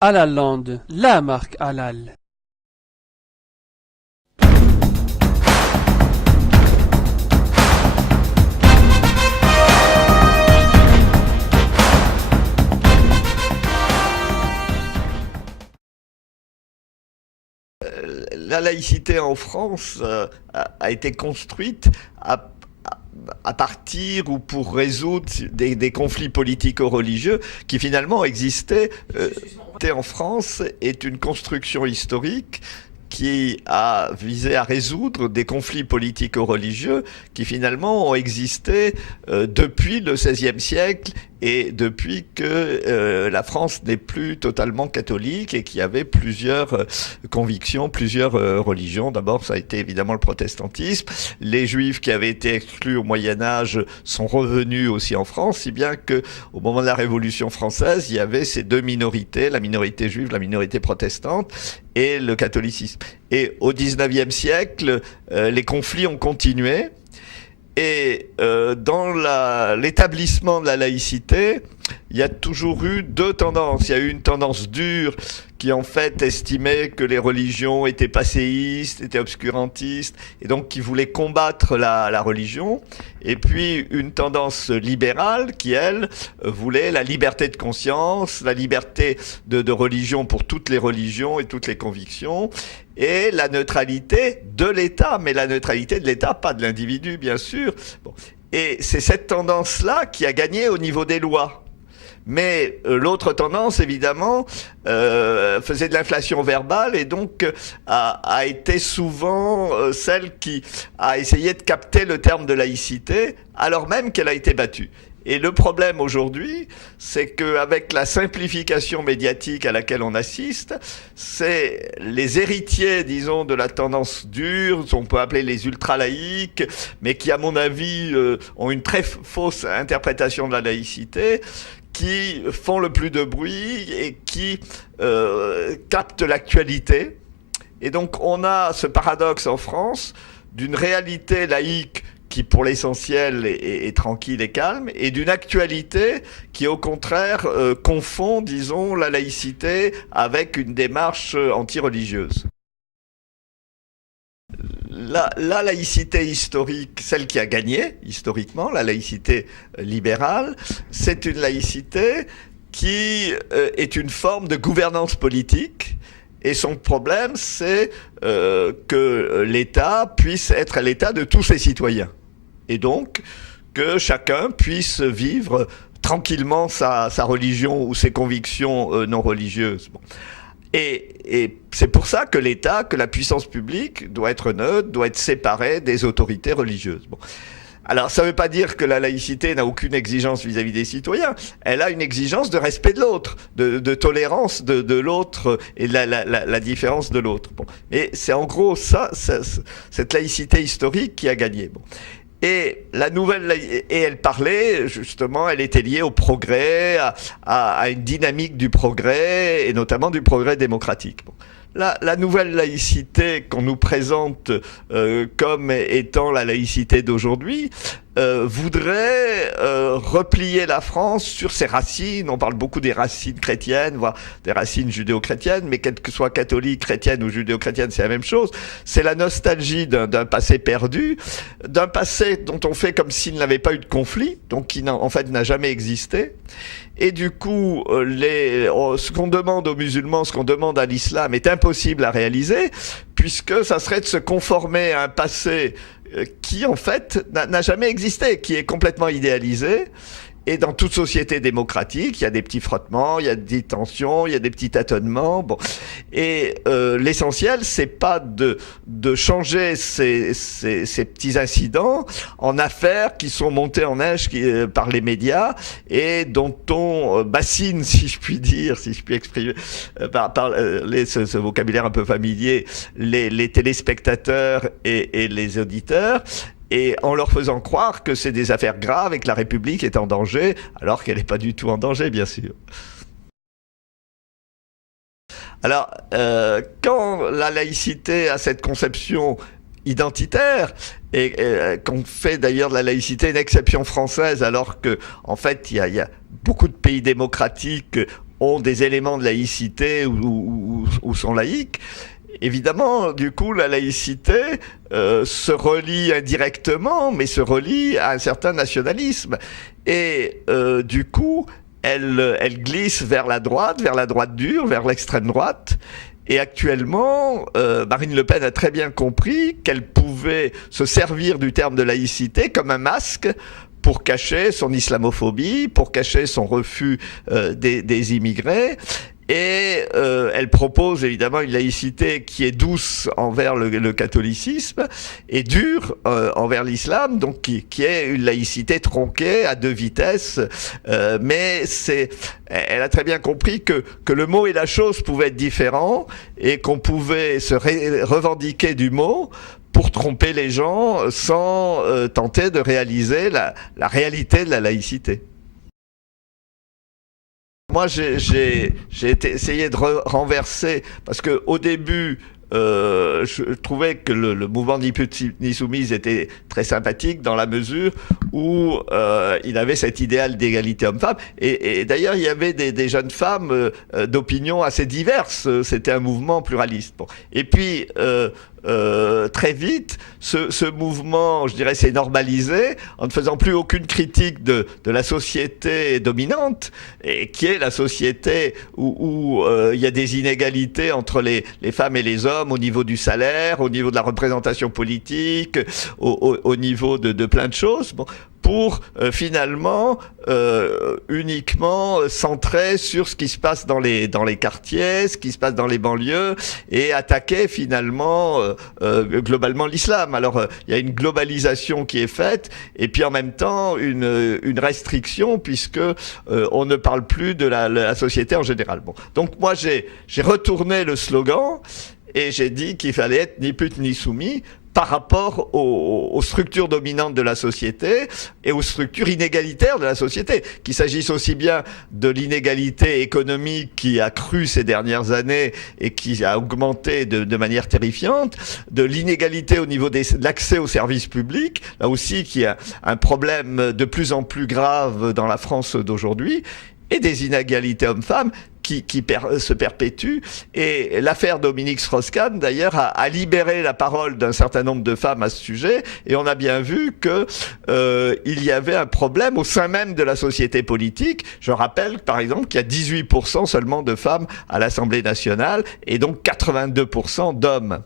Halaland لا marque halal. La laïcité en France a été construite à partir ou pour résoudre des conflits politico-religieux qui finalement existaient en France est une construction historique qui a visé à résoudre des conflits politico-religieux qui finalement ont existé depuis le XVIe siècle et depuis que la France n'est plus totalement catholique et qu'il y avait plusieurs convictions, plusieurs religions. D'abord, ça a été évidemment le protestantisme. Les Juifs qui avaient été exclus au Moyen-Âge sont revenus aussi en France, si bien qu'au moment de la Révolution française, il y avait ces deux minorités, la minorité juive, la minorité protestante et le catholicisme. Et au XIXe siècle, les conflits ont continué. Et dans l'établissement de la laïcité, il y a toujours eu deux tendances. Il y a eu une tendance dure qui en fait estimait que les religions étaient passéistes, étaient obscurantistes, et donc qui voulait combattre la religion. Et puis une tendance libérale qui, elle, voulait la liberté de conscience, la liberté de religion pour toutes les religions et toutes les convictions, et la neutralité de l'État, mais la neutralité de l'État, pas de l'individu, bien sûr. Bon. Et c'est cette tendance-là qui a gagné au niveau des lois. Mais l'autre tendance, évidemment, faisait de l'inflation verbale et donc a été souvent celle qui a essayé de capter le terme de laïcité, alors même qu'elle a été battue. Et le problème aujourd'hui, c'est qu'avec la simplification médiatique à laquelle on assiste, c'est les héritiers, disons, de la tendance dure, on peut appeler les ultra-laïcs, mais qui, à mon avis, ont une très fausse interprétation de la laïcité, qui font le plus de bruit et qui captent l'actualité. Et donc on a ce paradoxe en France d'une réalité laïque qui pour l'essentiel est tranquille et calme, et d'une actualité qui au contraire confond, disons, la laïcité avec une démarche anti-religieuse. La laïcité historique, celle qui a gagné historiquement, la laïcité libérale, c'est une laïcité qui est une forme de gouvernance politique. Et son problème, c'est que l'État puisse être l'État de tous ses citoyens. Et donc, que chacun puisse vivre tranquillement sa religion ou ses convictions non religieuses. Bon. Et c'est pour ça que l'État, que la puissance publique doit être neutre, doit être séparée des autorités religieuses. Bon. Alors, ça ne veut pas dire que la laïcité n'a aucune exigence vis-à-vis des citoyens. Elle a une exigence de respect de l'autre, de tolérance de l'autre et la différence de l'autre. Bon. Et c'est en gros cette laïcité historique qui a gagné. Bon. Et la nouvelle, et elle parlait justement, elle était liée au progrès, à une dynamique du progrès, et notamment du progrès démocratique. Bon. La nouvelle laïcité qu'on nous présente comme étant la laïcité d'aujourd'hui voudrait replier la France sur ses racines. On parle beaucoup des racines chrétiennes, voire des racines judéo-chrétiennes, mais quelle que soit catholique, chrétienne ou judéo-chrétienne, c'est la même chose. C'est la nostalgie d'un passé perdu, d'un passé dont on fait comme s'il n'avait pas eu de conflit, donc qui en fait n'a jamais existé. Et du coup, ce qu'on demande aux musulmans, ce qu'on demande à l'islam est impossible à réaliser, puisque ça serait de se conformer à un passé qui, en fait, n'a jamais existé, qui est complètement idéalisé. Et dans toute société démocratique, il y a des petits frottements, il y a des tensions, il y a des petits tâtonnements. Bon. Et l'essentiel, c'est pas de changer ces petits incidents en affaires qui sont montées en neige par les médias et dont on bassine, si je puis dire, si je puis exprimer par ce vocabulaire un peu familier, les téléspectateurs et les auditeurs. Et en leur faisant croire que c'est des affaires graves et que la République est en danger, alors qu'elle n'est pas du tout en danger, bien sûr. Alors, quand la laïcité a cette conception identitaire, et qu'on fait d'ailleurs de la laïcité une exception française, alors que en fait il y a beaucoup de pays démocratiques ont des éléments de laïcité ou sont laïques. Évidemment, du coup, la laïcité se relie indirectement, mais se relie à un certain nationalisme. Et du coup, elle glisse vers la droite dure, vers l'extrême droite. Et actuellement, Marine Le Pen a très bien compris qu'elle pouvait se servir du terme de laïcité comme un masque pour cacher son islamophobie, pour cacher son refus des immigrés. Et elle propose évidemment une laïcité qui est douce envers le catholicisme et dure envers l'islam, donc qui est une laïcité tronquée à deux vitesses. Mais elle a très bien compris que le mot et la chose pouvaient être différents et qu'on pouvait se revendiquer du mot pour tromper les gens sans tenter de réaliser la réalité de la laïcité. Moi, j'ai essayé de renverser, parce qu'au début, je trouvais que le mouvement Ni pute ni soumise était très sympathique dans la mesure où il avait cet idéal d'égalité homme-femme. Et d'ailleurs, il y avait des jeunes femmes d'opinions assez diverses. C'était un mouvement pluraliste. Bon. Et puis, très vite, ce mouvement, je dirais, s'est normalisé en ne faisant plus aucune critique de la société dominante, et qui est la société où il y a des inégalités entre les femmes et les hommes au niveau du salaire, au niveau de la représentation politique, au niveau de plein de choses. Bon, pour finalement uniquement centrer sur ce qui se passe dans les quartiers, ce qui se passe dans les banlieues, et attaquer finalement globalement l'islam. Alors il y a une globalisation qui est faite, et puis en même temps une restriction, puisque on ne parle plus de la société en général. Bon. Donc moi j'ai retourné le slogan, et j'ai dit qu'il fallait être ni pute ni soumis par rapport aux structures dominantes de la société et aux structures inégalitaires de la société, qu'il s'agisse aussi bien de l'inégalité économique qui a cru ces dernières années et qui a augmenté de manière terrifiante, de l'inégalité au niveau de l'accès aux services publics, là aussi qui est un problème de plus en plus grave dans la France d'aujourd'hui, et des inégalités hommes-femmes qui se perpétuent. Et l'affaire Dominique Strauss-Kahn, d'ailleurs, a libéré la parole d'un certain nombre de femmes à ce sujet, et on a bien vu qu'il y avait un problème au sein même de la société politique. Je rappelle, par exemple, qu'il y a 18% seulement de femmes à l'Assemblée nationale, et donc 82% d'hommes.